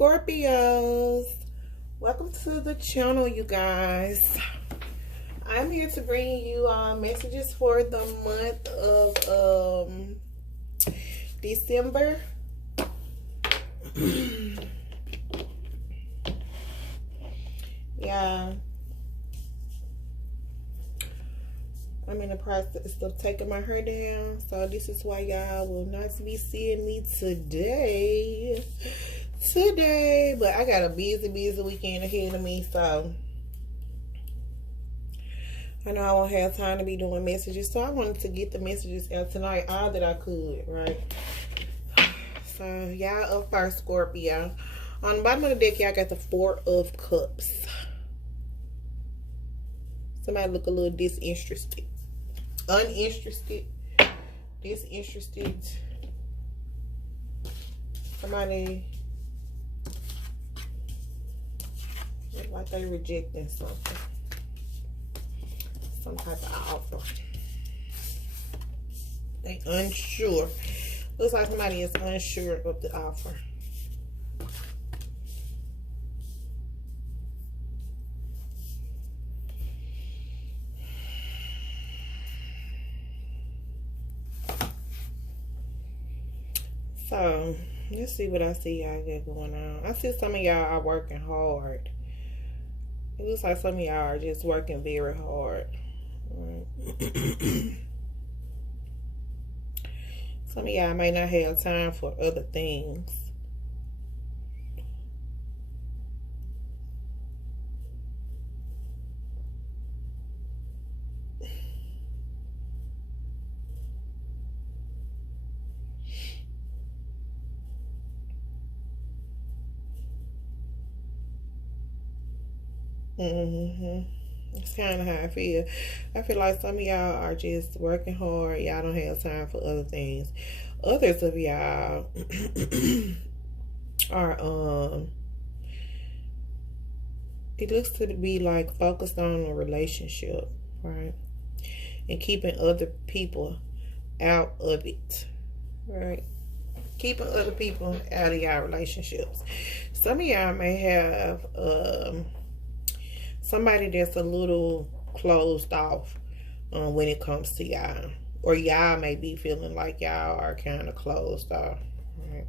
Scorpios, welcome to the channel, you guys. I'm here to bring you messages for the month of December. Yeah, I'm in the process of taking my hair down, so this is why y'all will not be seeing me today, but I got a busy weekend ahead of me, so I know I won't have time to be doing messages, so I wanted to get the messages out tonight, all that I could, right? So y'all up first, Scorpio. On the bottom of the deck, y'all got the Four of Cups. Somebody look a little disinterested, uninterested, disinterested. Somebody look like they rejecting something, some type of offer. They unsure. Looks like somebody is unsure of the offer. So, let's see what I see y'all got going on. I see some of y'all are working hard. It looks like some of y'all are just working very hard. Right. Some of y'all may not have time for other things. It's kind of how I feel. I feel like some of y'all are just working hard. Y'all don't have time for other things. Others of y'all are it looks to be like focused on a relationship, right? And keeping other people out of it, right? Keeping other people out of y'all relationships. Some of y'all may have somebody that's a little closed off when it comes to y'all. Or y'all may be feeling like y'all are kind of closed off. Right?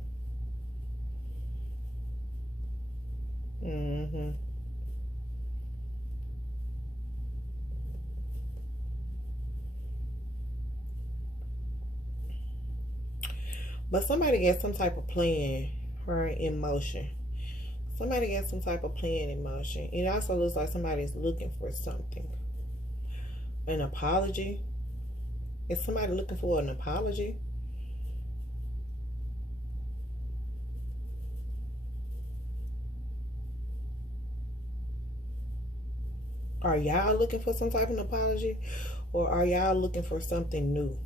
But somebody got some type of plan, right, in motion. Somebody got some type of plan in motion. It also looks like somebody's looking for something. An apology. Is somebody looking for an apology? Are y'all looking for some type of apology? Or are y'all looking for something new?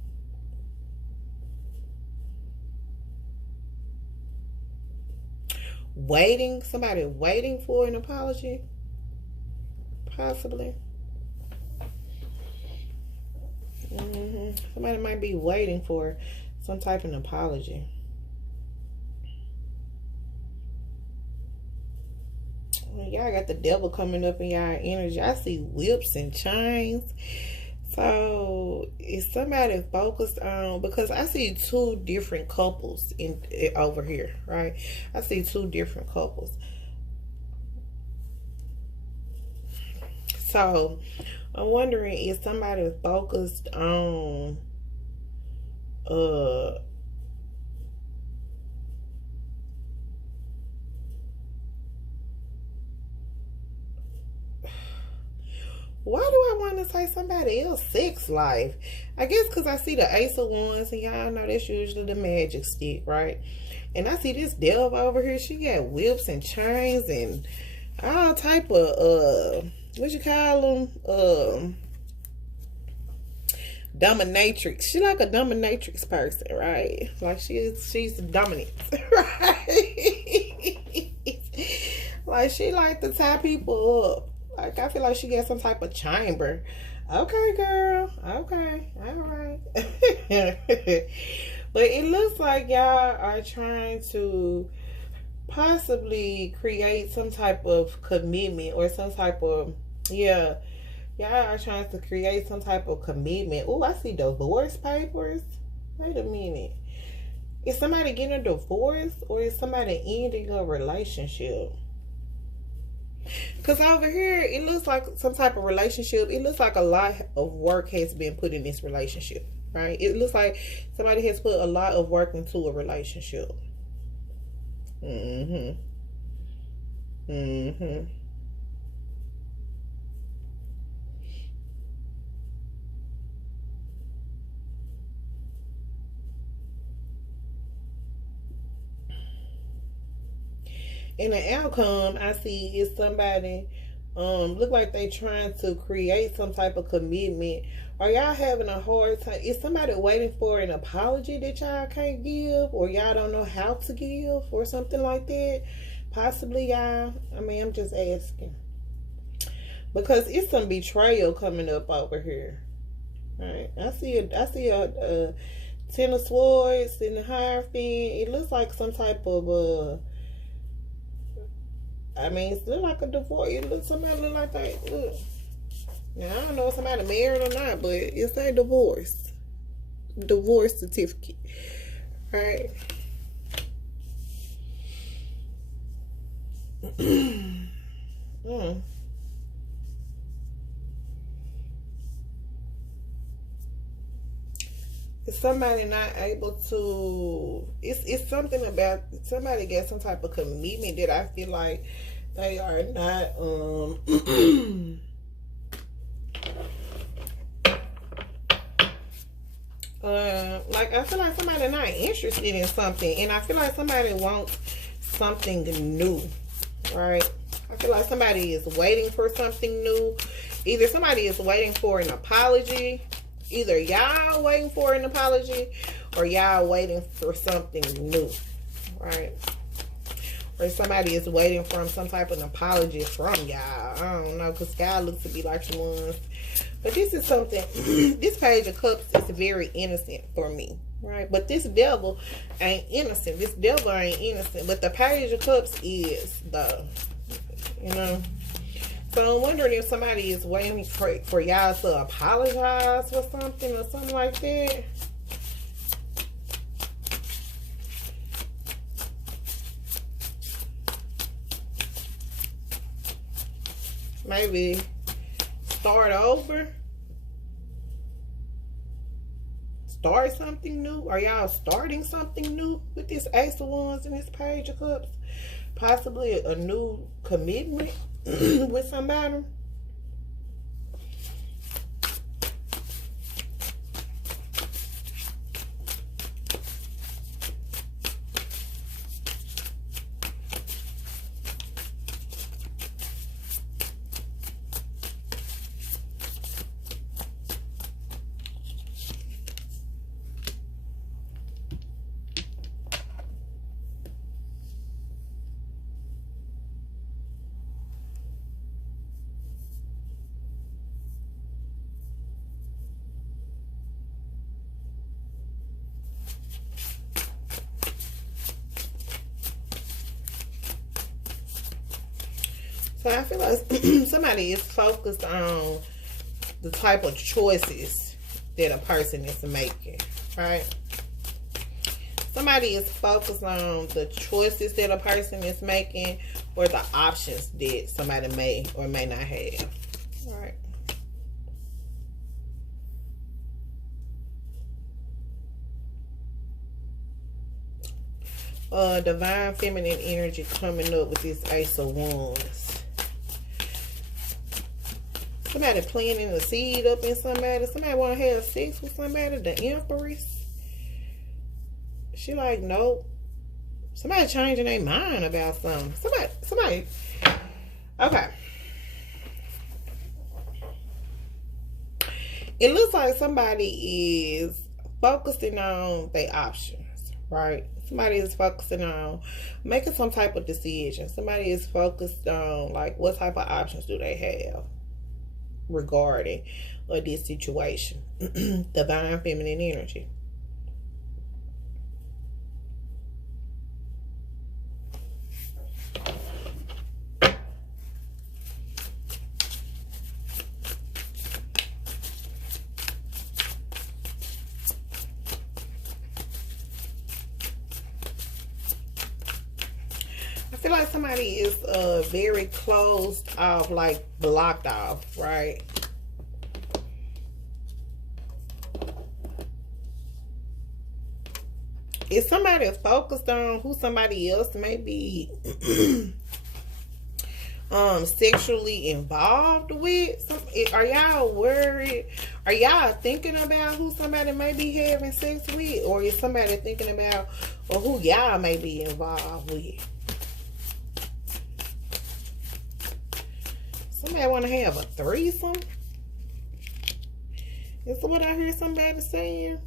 Waiting, somebody waiting for an apology, possibly. Somebody might be waiting for some type of apology. Y'all got the devil coming up in y'all energy. I see whips and chains. So is somebody focused on, because I see two different couples in over here, right? I see two different couples. So I'm wondering, is somebody focused on why do I want to say somebody else's sex life? I guess because I see the Ace of Wands, and y'all know that's usually the magic stick, right? And I see this devil over here. She got whips and chains and all type of, what you call them? Dominatrix. She like a dominatrix person, right? Like she's dominant, right? Like she like to tie people up. Like, I feel like she got some type of chamber. Okay, girl. Okay. All right. But it looks like y'all are trying to possibly create some type of commitment or some type of, yeah, y'all are trying to create some type of commitment. Oh, I see divorce papers. Wait a minute. Is somebody getting a divorce or is somebody ending a relationship? Because over here, it looks like some type of relationship. It looks like a lot of work has been put in this relationship, right? It looks like somebody has put a lot of work into a relationship. Mm-hmm. Mm-hmm. And the outcome I see is somebody look like they trying to create some type of commitment. Are y'all having a hard time? Is somebody waiting for an apology that y'all can't give, or y'all don't know how to give, or something like that? Possibly, y'all. I mean, I'm just asking because it's some betrayal coming up over here. All right, I see a ten of swords in the Hierophant. It looks like some type of I mean, it's look like a divorce. It looks, somebody look like that. Look. Now, I don't know if somebody married or not, but it's a divorce. Divorce certificate. Right? mm. Is somebody not able to, it's something about somebody got some type of commitment that I feel like they are not like I feel like somebody not interested in something, and I feel like somebody wants something new, right? I feel like somebody is waiting for something new. Either somebody is waiting for an apology. Either y'all waiting for an apology or y'all waiting for something new, right? Or somebody is waiting for some type of apology from y'all. I don't know, because God looks to be like the ones. But this is something, this Page of Cups is very innocent for me, right? But this devil ain't innocent. This devil ain't innocent. But the Page of Cups is, though, you know? So I'm wondering if somebody is waiting for y'all to apologize for something or something like that. Maybe start over. Start something new. Are y'all starting something new with this Ace of Wands and this Page of Cups? Possibly a new commitment with somebody. So I feel like somebody is focused on the type of choices that a person is making, right? Somebody is focused on the choices that a person is making or the options that somebody may or may not have, right? Divine feminine energy coming up with this Ace of Wands. Somebody planting a seed up in somebody. Somebody want to have sex with somebody. The Empress. She like, nope. Somebody changing their mind about something. Somebody. Okay. It looks like somebody is focusing on their options, right? Somebody is focusing on making some type of decision. Somebody is focused on, like, what type of options do they have regarding this situation. Divine feminine energy. feel like somebody is very closed off, like blocked off, right? Is somebody focused on who somebody else may be sexually involved with? Are y'all worried? Are y'all thinking about who somebody may be having sex with? Or is somebody thinking about or who y'all may be involved with? Somebody want to have a threesome? Is what I hear somebody saying?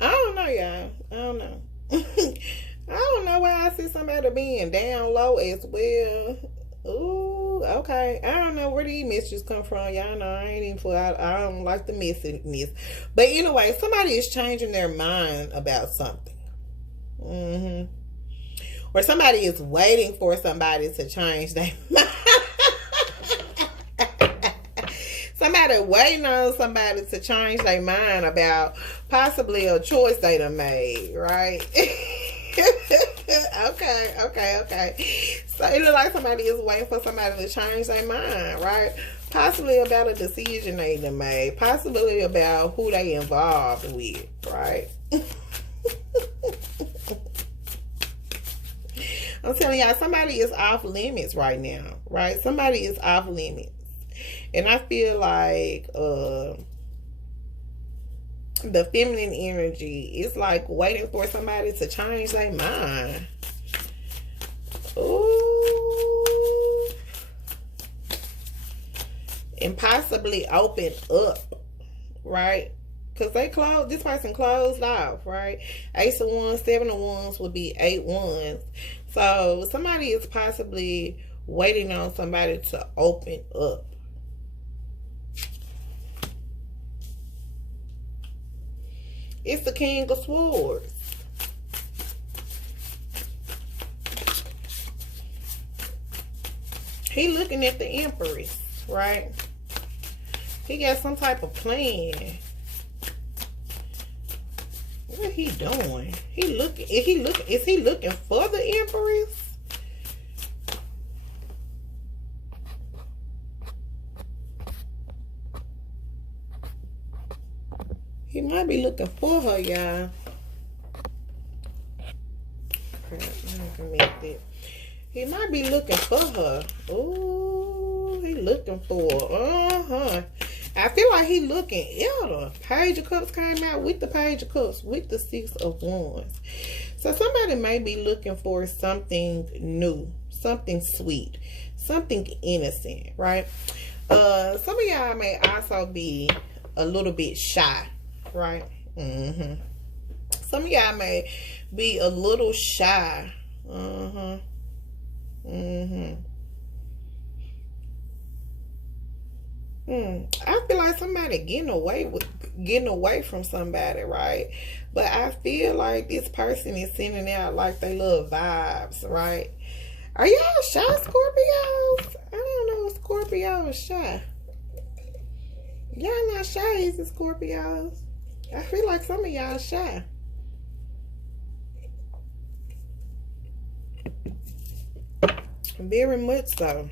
I don't know, y'all. I don't know. I don't know why I see somebody being down low as well. Ooh, okay. I don't know where these messages come from. Y'all know I ain't even for. I don't like the messiness. But anyway, somebody is changing their mind about something. Or somebody is waiting for somebody to change their mind. Somebody waiting on somebody to change their mind about possibly a choice they done made, right? Okay. So it looks like somebody is waiting for somebody to change their mind, right? Possibly about a decision they done made. Possibly about who they involved with, right? I'm telling y'all, somebody is off limits right now, right? Somebody is off limits. And I feel like the feminine energy is like waiting for somebody to change their mind. Ooh. And possibly open up, right? Because this person closed off, right? Ace of Wands, 7 of Wands would be 8 Wands. So somebody is possibly waiting on somebody to open up. It's the King of Swords. He looking at the Empress, right? He got some type of plan. What he doing? Is he looking for the Empress? He might be looking for her, y'all. He might be looking for her. Ooh, he looking for her. I feel like he looking at her. Page of Cups came out with the Page of Cups, with the 6 of Wands. So somebody may be looking for something new, something sweet, something innocent, right? Some of y'all may also be a little bit shy, right? Some of y'all may be a little shy. I feel like somebody getting away from somebody, right? But I feel like this person is sending out like they little vibes, right? Are y'all shy, Scorpios? I don't know if Scorpio is shy. Y'all not shy, is it, Scorpios? I feel like some of y'all shy. Very much so.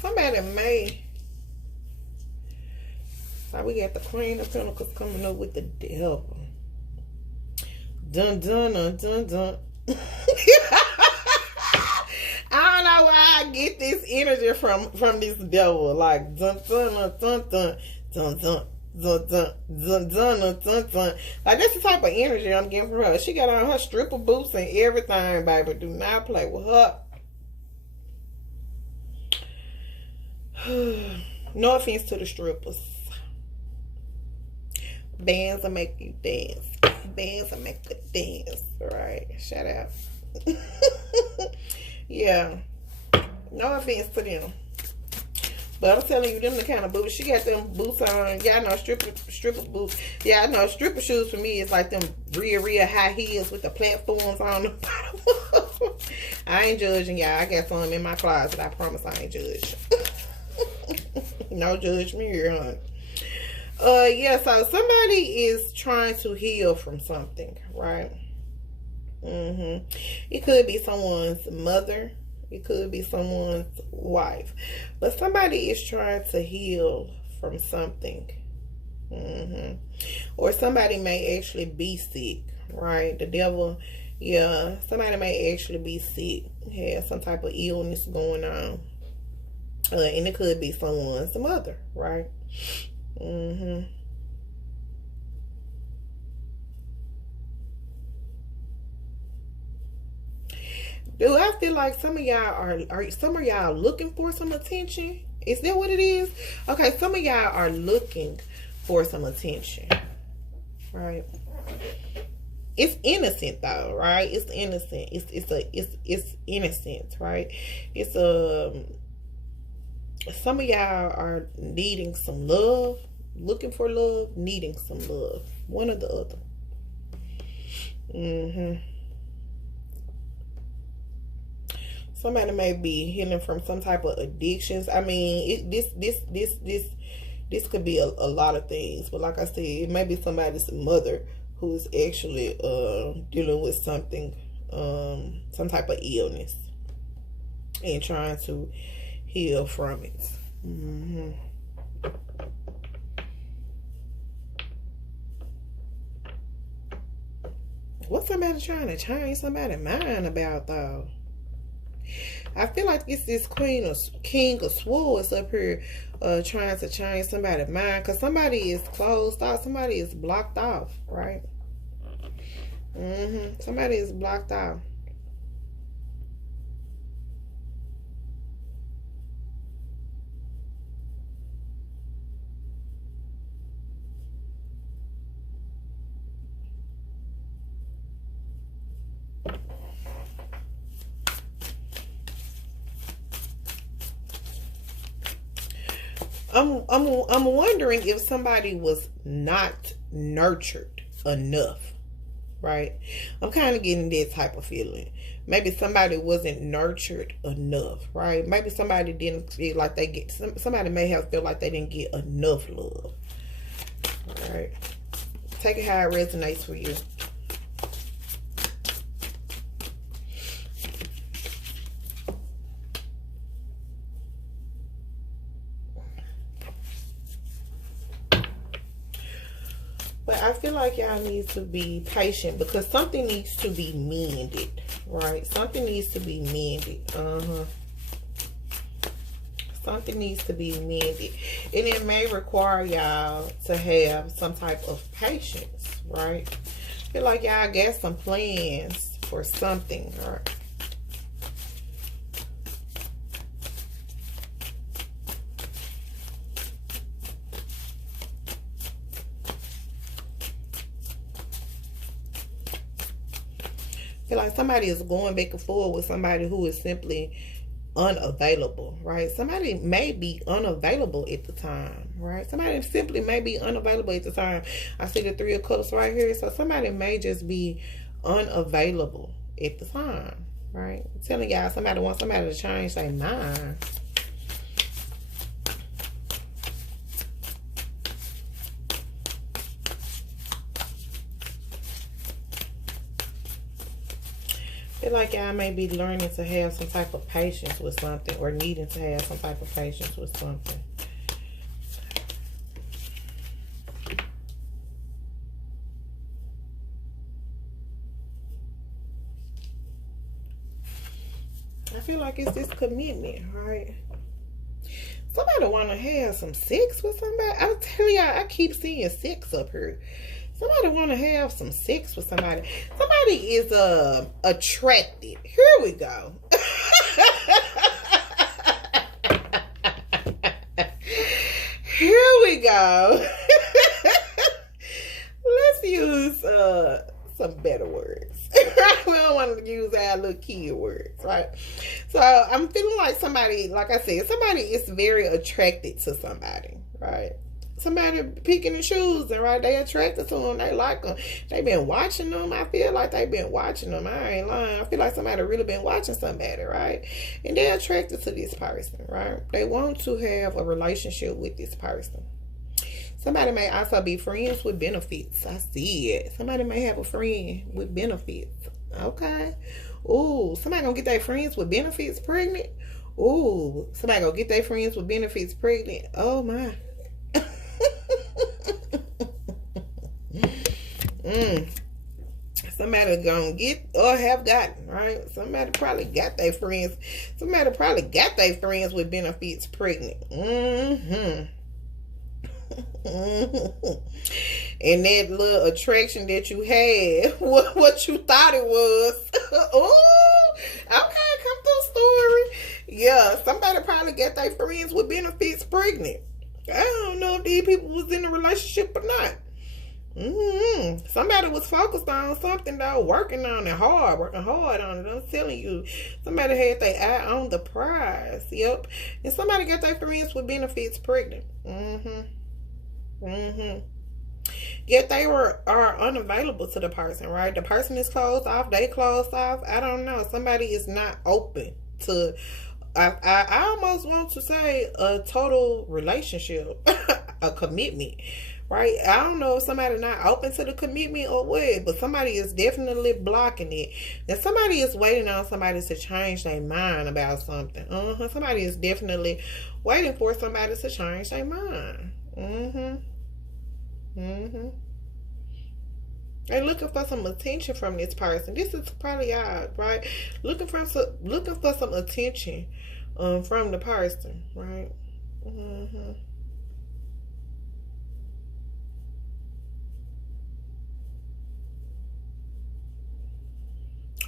Somebody may. So we got the Queen of Pentacles coming up with the Devil. Dun dun dun dun dun. I don't know why I get this energy from this devil, like dun dun dun dun dun dun dun dun dun dun dun dun dun. Like that's the type of energy I'm getting from her. She got on her stripper boots and everything, baby. Do not play with her. No offense to the strippers. Bands will make you dance. Bands will make you dance. Right? Shout out. Yeah. No offense to them. But I'm telling you, them the kind of boots. She got them boots on. Y'all know stripper boots. Yeah, I know stripper shoes for me is like them real high heels with the platforms on the bottom. I ain't judging y'all. I got some in my closet. I promise I ain't judging. No judge me here, honey. Yeah, so somebody is trying to heal from something, right? It could be someone's mother. It could be someone's wife. But somebody is trying to heal from something. Or somebody may actually be sick, right? The devil, yeah, somebody may actually be sick. Have some type of illness going on. And it could be someone's mother, right? Do I feel like some of y'all are some of y'all looking for some attention? Is that what it is? Okay, some of y'all are looking for some attention, right? It's innocent though, right? It's innocent. It's innocent, right? It's some of y'all are needing some love, looking for love, needing some love. One or the other. Somebody may be healing from some type of addictions. I mean, this could be a lot of things. But like I said, it may be somebody's mother who's actually dealing with something, some type of illness, and trying to heal from it. What's somebody trying to change somebody's mind about though? I feel like it's this king of swords up here trying to change somebody's mind, because somebody is closed off, somebody is blocked off, right? Somebody is blocked off. I'm wondering if somebody was not nurtured enough, right? I'm kind of getting that type of feeling. Maybe somebody wasn't nurtured enough, right? Maybe somebody didn't feel like they get. Somebody may have felt like they didn't get enough love. All right, take it how it resonates for you. But I feel like y'all need to be patient because something needs to be mended, right? Something needs to be mended. Something needs to be mended. And it may require y'all to have some type of patience, right? I feel like y'all got some plans for something, right? Feel like somebody is going back and forth with somebody who is simply unavailable, right? Somebody may be unavailable at the time, right? Somebody simply may be unavailable at the time. I see the Three of Cups right here. So somebody may just be unavailable at the time, right? I'm telling y'all, somebody wants somebody to change their mind. I feel like y'all may be learning to have some type of patience with something, or needing to have some type of patience with something. I feel like it's this commitment, right? Somebody want to have some sex with somebody. I'm telling y'all, I keep seeing sex up here. Somebody want to have some sex with somebody. Somebody is attracted. Here we go. Here we go. Let's use some better words. We don't want to use our little kid words, right? So I'm feeling like somebody, like I said, somebody is very attracted to somebody, right? Somebody picking and choosing, right? They attracted to them. They like them. They been watching them. I feel like they been watching them. I ain't lying. I feel like somebody really been watching somebody, right? And they're attracted to this person, right? They want to have a relationship with this person. Somebody may also be friends with benefits. I see it. Somebody may have a friend with benefits. Okay. Ooh, somebody gonna get their friends with benefits pregnant. Ooh, somebody gonna get their friends with benefits pregnant. Oh my. Somebody gonna get or have gotten, right? Somebody probably got their friends. Somebody probably got their friends with benefits pregnant. And that little attraction that you had, what you thought it was. Oh, okay, come through story. Yeah, somebody probably got their friends with benefits pregnant. I don't know if these people was in a relationship or not. Somebody was focused on something though, working on it hard, working hard on it. I'm telling you, somebody had their eye on the prize. Yep, and somebody got their friends with benefits pregnant. Yet they are unavailable to the person, right? The person is closed off. They closed off. I don't know. Somebody is not open to. I almost want to say a total relationship, a commitment, right? I don't know if somebody not open to the commitment or what, but somebody is definitely blocking it. And somebody is waiting on somebody to change their mind about something. Somebody is definitely waiting for somebody to change their mind. They're looking for some attention from this person. This is probably odd, right? Looking for some attention from the person, right?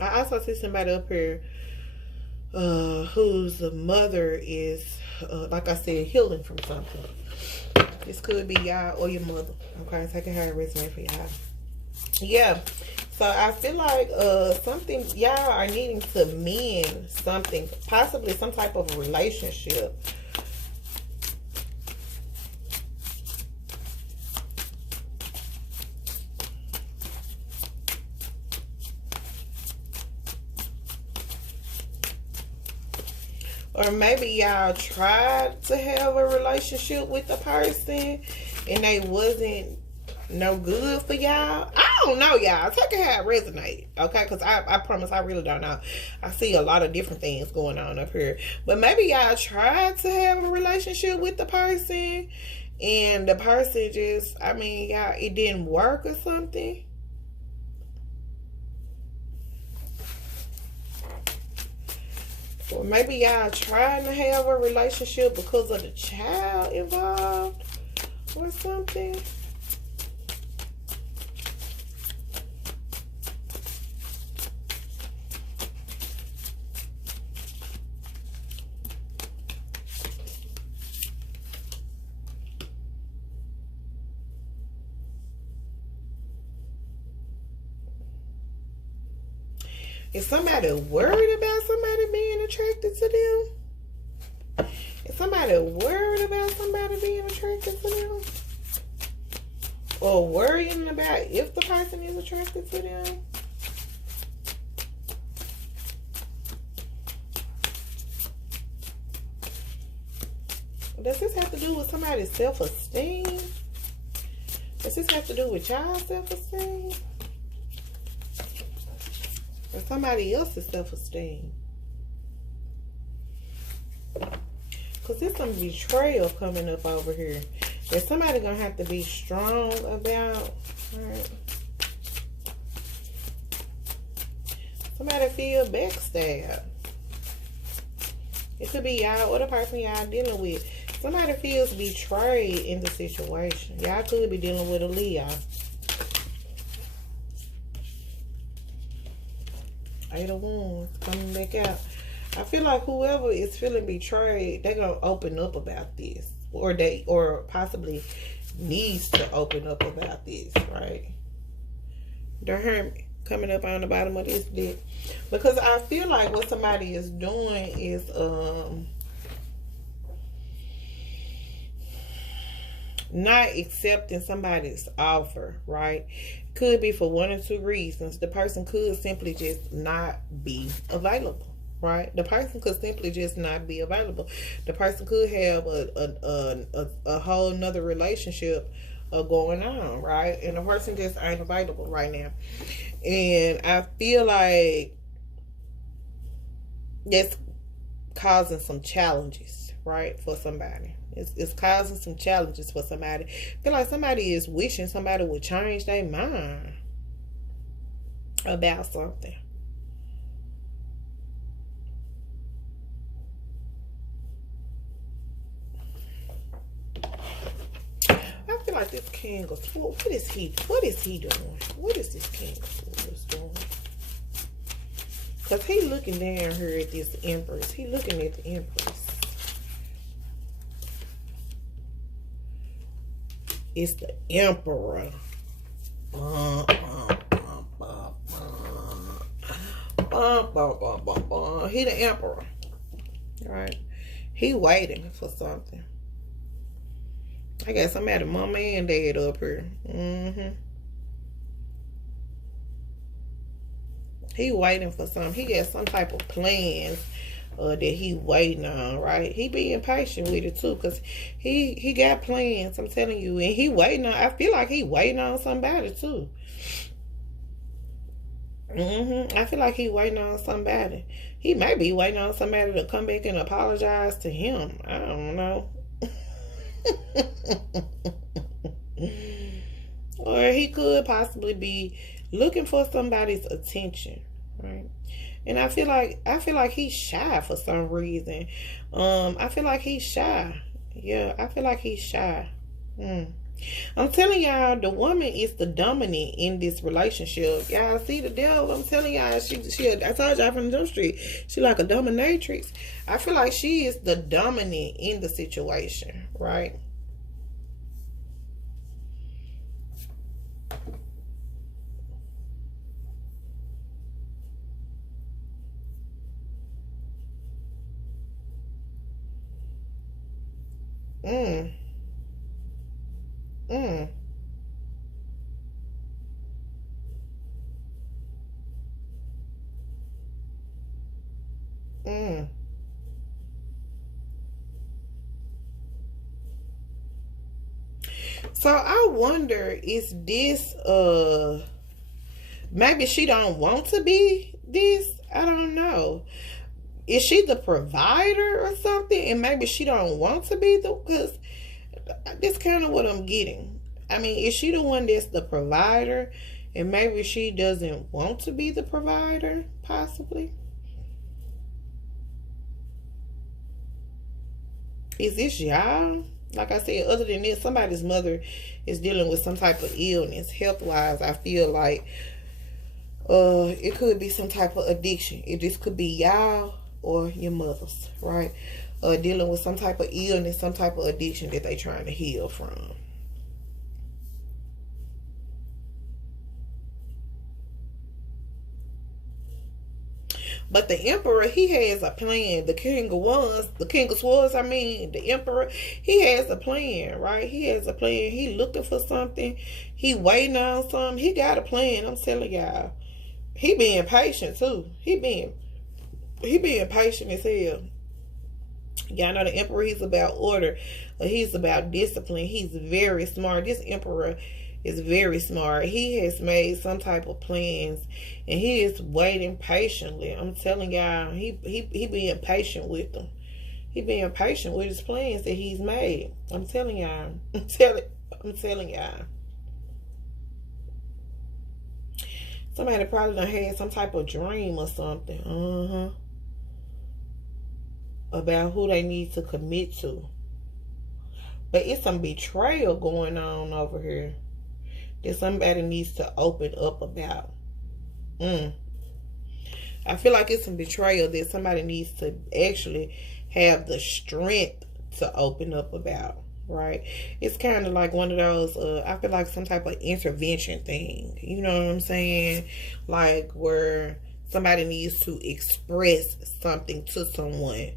I also see somebody up here whose mother is, like I said, healing from something. This could be y'all or your mother. Okay, taking her resume for y'all. Yeah, so I feel like something y'all are needing to mend something, possibly some type of relationship. Or maybe y'all tried to have a relationship with a person and they wasn't no good for y'all. I don't know, y'all. Take it how it resonate, okay? Because I promise I really don't know. I see a lot of different things going on up here. But maybe y'all tried to have a relationship with the person and the person just, I mean, y'all, it didn't work or something. Or maybe y'all trying to have a relationship because of the child involved or something. Is somebody worried about somebody being attracted to them? Is somebody worried about somebody being attracted to them? Or worrying about if the person is attracted to them? Does this have to do with somebody's self-esteem? Does this have to do with y'all's self-esteem? Or somebody else's self-esteem? Because there's some betrayal coming up over here. There's somebody going to have to be strong about. Right? Somebody feel backstabbed. It could be y'all or the person y'all dealing with. Somebody feels betrayed in the situation. Y'all could be dealing with a Leo. Eight of Wands coming back out. I feel like whoever is feeling betrayed, they're gonna open up about this, or possibly needs to open up about this, right? The hermit coming up on the bottom of this deck. Because I feel like what somebody is doing is not accepting somebody's offer, right? Could be for one or two reasons. The person could simply just not be available, right? The person could simply just not be available. The person could have a whole nother relationship going on, right? And the person just ain't available right now. And I feel like that's causing some challenges, right, for somebody. It's causing some challenges for somebody. I feel like somebody is wishing somebody would change their mind about something. I feel like this King of Swords, what is he doing? What is this King of Swords doing? Because he looking down here at this Empress. He looking at the Empress. It's the Emperor. He the Emperor. Right? He waiting for something. I got somebody, mama and dad up here. He waiting for something. He got some type of plans that he waiting on, right? He being patient with it too, because he got plans, I'm telling you. And he waiting on, I feel like he waiting on somebody too. I feel like he waiting on somebody. He may be waiting on somebody to come back and apologize to him. I don't know. Or he could possibly be looking for somebody's attention, right? And I feel like he's shy for some reason. I feel like he's shy. Yeah, I feel like he's shy. I'm telling y'all, the woman is the dominant in this relationship. Y'all see the devil? I'm telling y'all, she I told y'all from the jump street, she like a dominatrix. I feel like she is the dominant in the situation, right? So I wonder, is this maybe she don't want to be this? I don't know. Is she the provider or something? And maybe she don't want to be the, because that's kind of what I'm getting. I mean, is she the one that's the provider? And maybe she doesn't want to be the provider, possibly. Is this y'all? Like I said, other than this, somebody's mother is dealing with some type of illness, health-wise. I feel like it could be some type of addiction. This could be y'all or your mothers, right? Dealing with some type of illness, some type of addiction that they're trying to heal from. But the Emperor, he has a plan. The King of Swords, I mean, the Emperor, he has a plan, right? He has a plan. He looking for something. He waiting on something. He got a plan. I'm telling y'all. He being patient too. He being patient as hell. Y'all know the Emperor, he's about order. He's about discipline. He's very smart. This Emperor is very smart. He has made some type of plans, and he is waiting patiently. I'm telling y'all, he being patient with them. He being patient with his plans that he's made. I'm telling y'all. I'm telling y'all. Somebody probably done had some type of dream or something. About who they need to commit to. But it's some betrayal going on over here that somebody needs to open up about. I feel like it's some betrayal that somebody needs to actually have the strength to open up about, right? It's kind of like one of those, I feel like some type of intervention thing. You know what I'm saying? Like where somebody needs to express something to someone,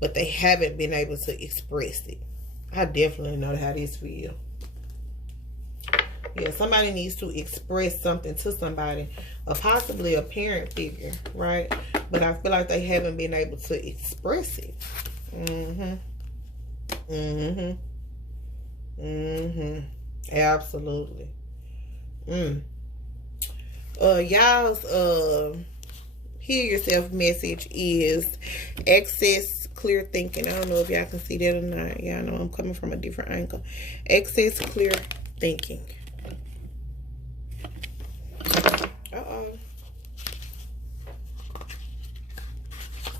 but they haven't been able to express it. I definitely know how this feels. Yeah, somebody needs to express something to somebody, possibly a parent figure, right? But I feel like they haven't been able to express it. Absolutely. Y'all's hear yourself message is access clear thinking. I don't know if y'all can see that or not. Y'all know I'm coming from a different angle. Access clear thinking.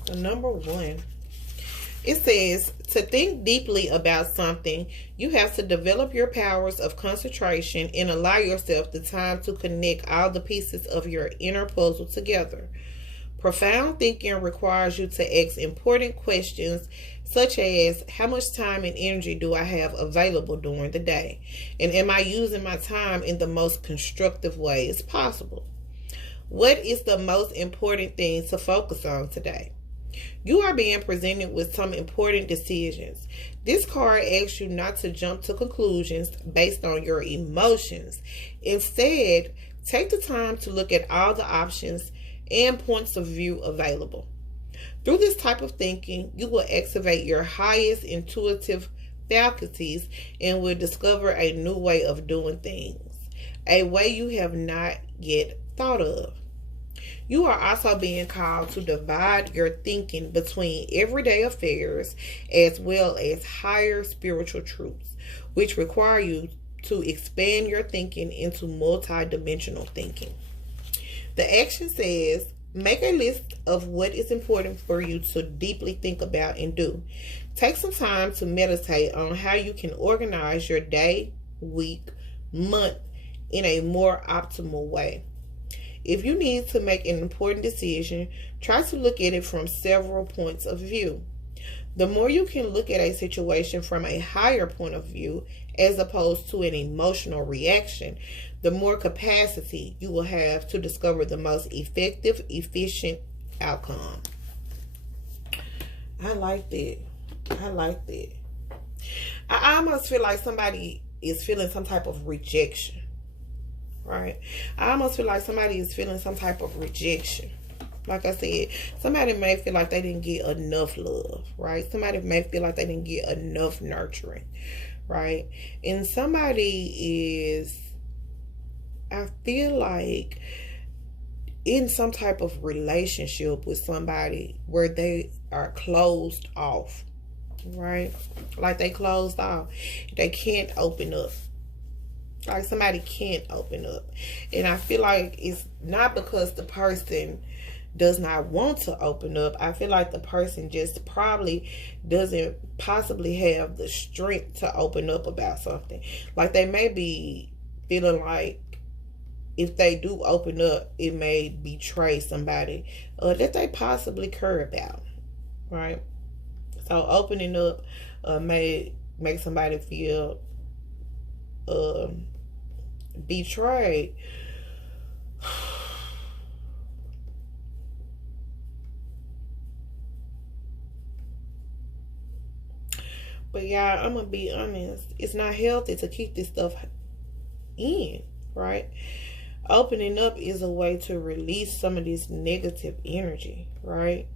So number 1, it says to think deeply about something, you have to develop your powers of concentration and allow yourself the time to connect all the pieces of your inner puzzle together. Profound thinking requires you to ask important questions such as, how much time and energy do I have available during the day? And am I using my time in the most constructive way as possible? What is the most important thing to focus on today? You are being presented with some important decisions. This card asks you not to jump to conclusions based on your emotions. Instead, take the time to look at all the options and points of view available. Through this type of thinking, you will activate your highest intuitive faculties and will discover a new way of doing things, a way you have not yet thought of. You are also being called to divide your thinking between everyday affairs as well as higher spiritual truths, which require you to expand your thinking into multi-dimensional thinking. The action says, make a list of what is important for you to deeply think about and do. Take some time to meditate on how you can organize your day, week, month in a more optimal way. If you need to make an important decision, try to look at it from several points of view. The more you can look at a situation from a higher point of view, as opposed to an emotional reaction, the more capacity you will have to discover the most effective, efficient outcome. I like that. I like that. I almost feel like somebody is feeling some type of rejection. Right? I almost feel like somebody is feeling some type of rejection. Like I said, somebody may feel like they didn't get enough love, right? Somebody may feel like they didn't get enough nurturing, right? And somebody is, I feel like, in some type of relationship with somebody where they are closed off, right? Like they closed off. They can't open up. Like somebody can't open up. And I feel like it's not because the person does not want to open up. I feel like the person just probably doesn't possibly have the strength to open up about something. Like they may be feeling like if they do open up, it may betray somebody that they possibly care about, right? So opening up may make somebody feel betrayed. But y'all, I'm gonna be honest, it's not healthy to keep this stuff in, right? Opening up is a way to release some of this negative energy, right?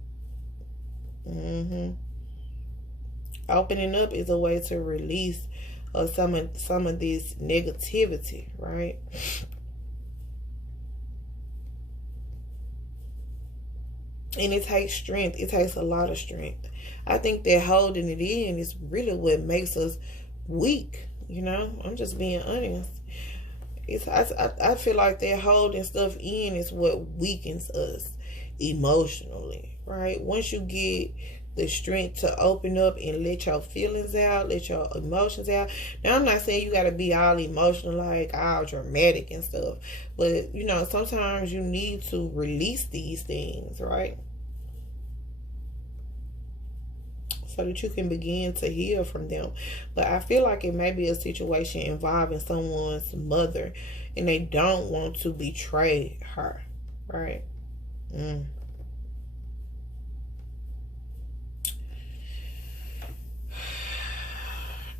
Opening up is a way to release some of this negativity, right? And it takes strength. It takes a lot of strength. I think that holding it in is really what makes us weak. You know, I'm just being honest. I feel like that holding stuff in is what weakens us emotionally, right? Once you get the strength to open up and let your feelings out, let your emotions out. Now, I'm not saying you got to be all emotional, like all dramatic and stuff. But, you know, sometimes you need to release these things, right? so that you can begin to heal from them. But I feel like it may be a situation involving someone's mother, and they don't want to betray her, right?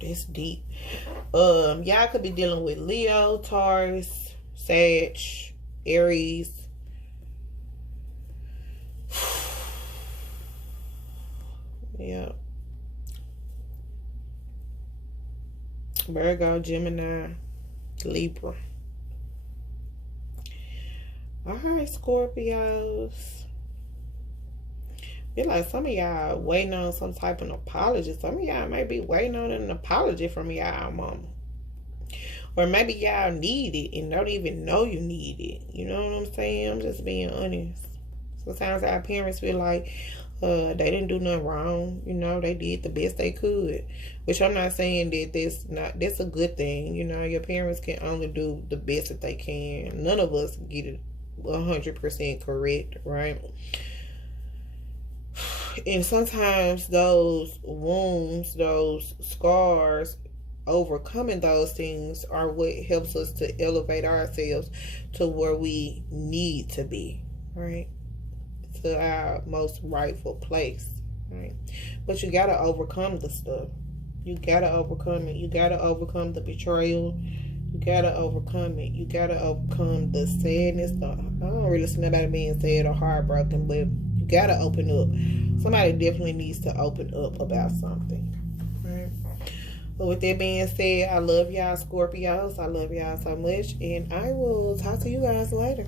It's deep. Y'all could be dealing with Leo, Taurus, Sag, Aries. Yeah. Virgo, Gemini, Libra. Alright, Scorpios. Feel like some of y'all waiting on some type of apology. Some of y'all may be waiting on an apology from y'all mama. Or maybe y'all need it and don't even know you need it. You know what I'm saying? I'm just being honest. Sometimes our parents feel like they didn't do nothing wrong. You know, they did the best they could. Which I'm not saying that that's a good thing. You know, your parents can only do the best that they can. None of us get it 100% correct, right? And sometimes those wounds, those scars, overcoming those things are what helps us to elevate ourselves to where we need to be, right? To our most rightful place, right? But you gotta overcome the stuff. You gotta overcome it. You gotta overcome the betrayal. You gotta overcome it. You gotta overcome the sadness. I don't really see nobody being sad or heartbroken, but you gotta open up. Somebody definitely needs to open up about something, right? But with that being said, I love y'all, Scorpios. I love y'all so much, and I will talk to you guys later.